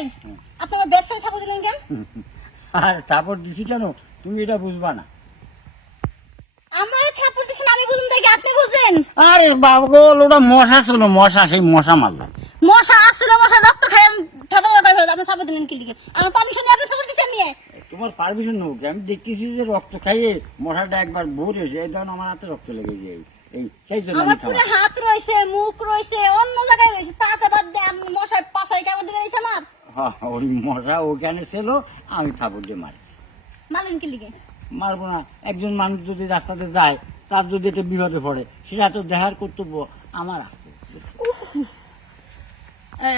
এই আপনি আমার ব্যাগ সাইড থাপড় দিলেন কেন? আর থাপড় দিছি কেন তুমি এটা বুঝবা না। আমার থাপড় দিছেন আমি বুঝুন দেখি আপনি বুঝবেন। আরে বাবা গো ওটা মশা ছিল, মশা, সেই মশা মারলাম। মশা আসছিল, মশা রক্ত খায় থাপড় করে আপনি থাপড় দিলেন কি লিখে? আমার পারমিশন নিয়ে আপনি থাপড় দিছেন নিয়ে? তোমার পারমিশন নেব কি? আমি দেখতেছি যে রক্ত খাইয়ে মশাটা একবার ভোর হয়েছে, এই জন্য আমার হাতে রক্ত লেগে যায়। এই সেই জন্য আমার আমি পুরো খাওয়া। হাত রয়েছে, মুখ রয়েছে, অন্য জায়গায় রয়েছে, তাতে বাদ দিয়ে আপনি মশার পাশায় কামড় দিয়ে রয়েছে আমার। হ্যাঁ, ওই মশা ওখানে ছিল, আমি থাপড় দিয়ে মারছি। মারলেন কি লিখে? মারবো না? একজন মানুষ যদি রাস্তাতে যায়, তার যদি এটা বিপদে পড়ে, সেটা তো দেখার কর্তব্য আমার আছে।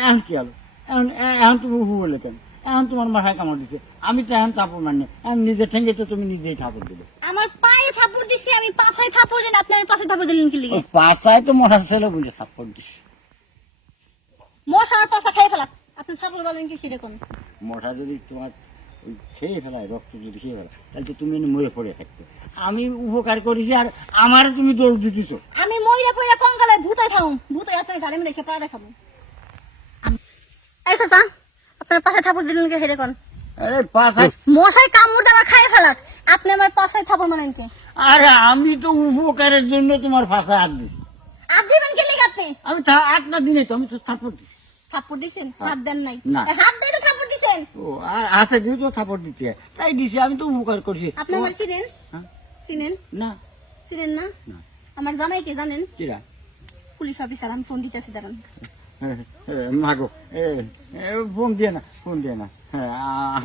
এখন কি হলো? এখন তুমি উহু বলে কেন? এখন তোমার মাথায় কামড় দিচ্ছে, আমি তো এখন থাপড় মারনি, এখন নিজে ঠেঙ্গে তো তুমি নিজেই থাপড় দেবে। আমার পায়ে থাপড় দিছি, আমি পাছায় থাপড় দেন, আপনি আমার পাশে থাপড় দিলেন কি লিখে? পাশায় তো মশা ছিল বলে থাপড় দিচ্ছে। মশার পাছা খাই ফেলা, আপনি থাপড় বলেন কি সেটা কোন? মশা যদি তোমার ওই খেয়ে ফেলায়, রক্ত যদি খেয়ে ফেলায়, তাহলে তো তুমি এনে মরে পড়ে থাকতো। আমি উপকার করেছি আর আমার তুমি দোষ দিতেছ। আমি মইরা পইরা কঙ্কালে ভূতে থাউম, ভূতে আপনার ঘরে মধ্যে এসে পা দেখাবো। এই চাচা, আপনার পাশে থাপড় দিলেন কি সেটা কোন? আরে পাশায়, মশাই কামড় দিয়ে আমার খাই ফেলাক, আপনি আমার পাছায় থাপড় মারেন কি? আরে আমি তো উপকারের জন্য তোমার ফাঁসা হাত দিছি। আর দিবেন কি লিখে আপনি? আমি আটটা দিনে তো আমি তো থাপড় দিছি। থাপড় দিছেন? হাত দেন নাই? না। হাত দিয়ে তো থাপড় দিছেন। ও আর হাতে দিয়ে তো থাপড় দিতে হয়। তাই দিছি, আমি তো উপকার করছি। আপনি আমার চিনেন? হ্যাঁ? চিনেন? না চিনেন না? না। আমার জামাই কে জানেন? কিরা? পুলিশ অফিসার, আমি ফোন দিতেছি দাঁড়ান। মাগো ফোন দিয়ে না, ফোন দিয়ে না। হ্যাঁ,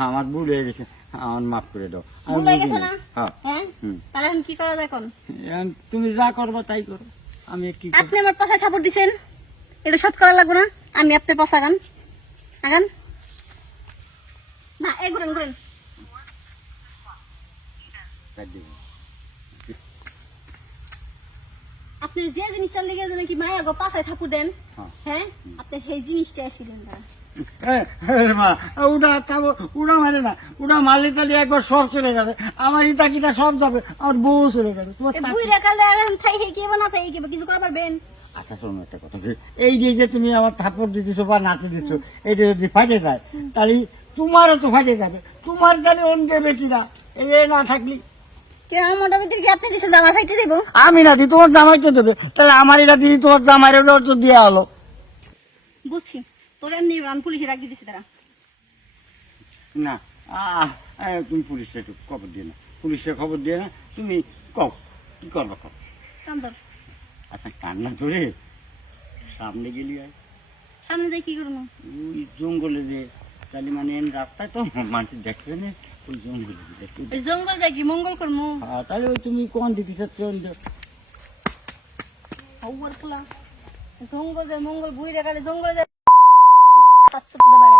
আমার ভুল হয়ে গেছে, আমার মাফ করে দাও। আমি ভুল হয়ে গেছে বুঝিনি। না? হ্যাঁ। হ্যাঁ? হুম। তাহলে এখন কি করা যায় কোন? এখন তুমি যা করবা তাই করো, আমি কি করব? আপনি আমার পাছায় থাপড় দিছেন, এটা শোধ করা লাগবে না? আমি আপনার পাশা আগান আগান না, এই ঘুরেন ঘুরেন। কাট দিবো। আপনি যে জিনিসটা লেগে যেন কি মায়া গো পাছায় থাপড় দেন, হ্যাঁ। হ্যাঁ, আপনি সেই জিনিসটা ছিলেন না। মা ওটা খাবো, ওটা মারে না, ওটা মারলে তাহলে একবার সব চলে যাবে, আমার ইটা কিটা সব যাবে, আমার বউ চলে যাবে। তোমার এই বুইরা কালে আর এখন থাই হে কিবা না থাই কিবা কিছু করা পারবেন? আচ্ছা শোনো একটা কথা, এই যে তুমি আমার থাপ্পড় দিতেছো বা নাচে দিচ্ছ, এটা যদি ফাটে যায় তাহলে তোমারও তো ফাটে যাবে, তোমার তাহলে অন দেবে কিনা? এই না থাকলি কে আমার ভিতরে কি আপনি দিছেন আমার ফাইতে দেব? আমি না দিই, তোমার জামাই তো দেবে, তাহলে আমার এটা দিই, তোমার জামাইয়ের তো দেওয়া হলো। বুঝছি, তোর এমনি রান পুলিশে রাখি দিছি তারা। না তুমি পুলিশে একটু খবর দিয়ে না, পুলিশে খবর দিয়ে না, তুমি কও কি করবা কও। কাম ধর, আচ্ছা কান্না ধরে সামনে গেলি আর সামনে যাই কি করবো? ওই জঙ্গলে যে তাহলে মানে রাস্তায় তো মানুষ দেখবে না, ওই জঙ্গলে দেখবে। ওই জঙ্গল যাই কি মঙ্গল করবো? তাহলে ওই তুমি কোন দিতে চাচ্ছ? জঙ্গল যায় মঙ্গল বুইরা কালে জঙ্গল যায় বেড়া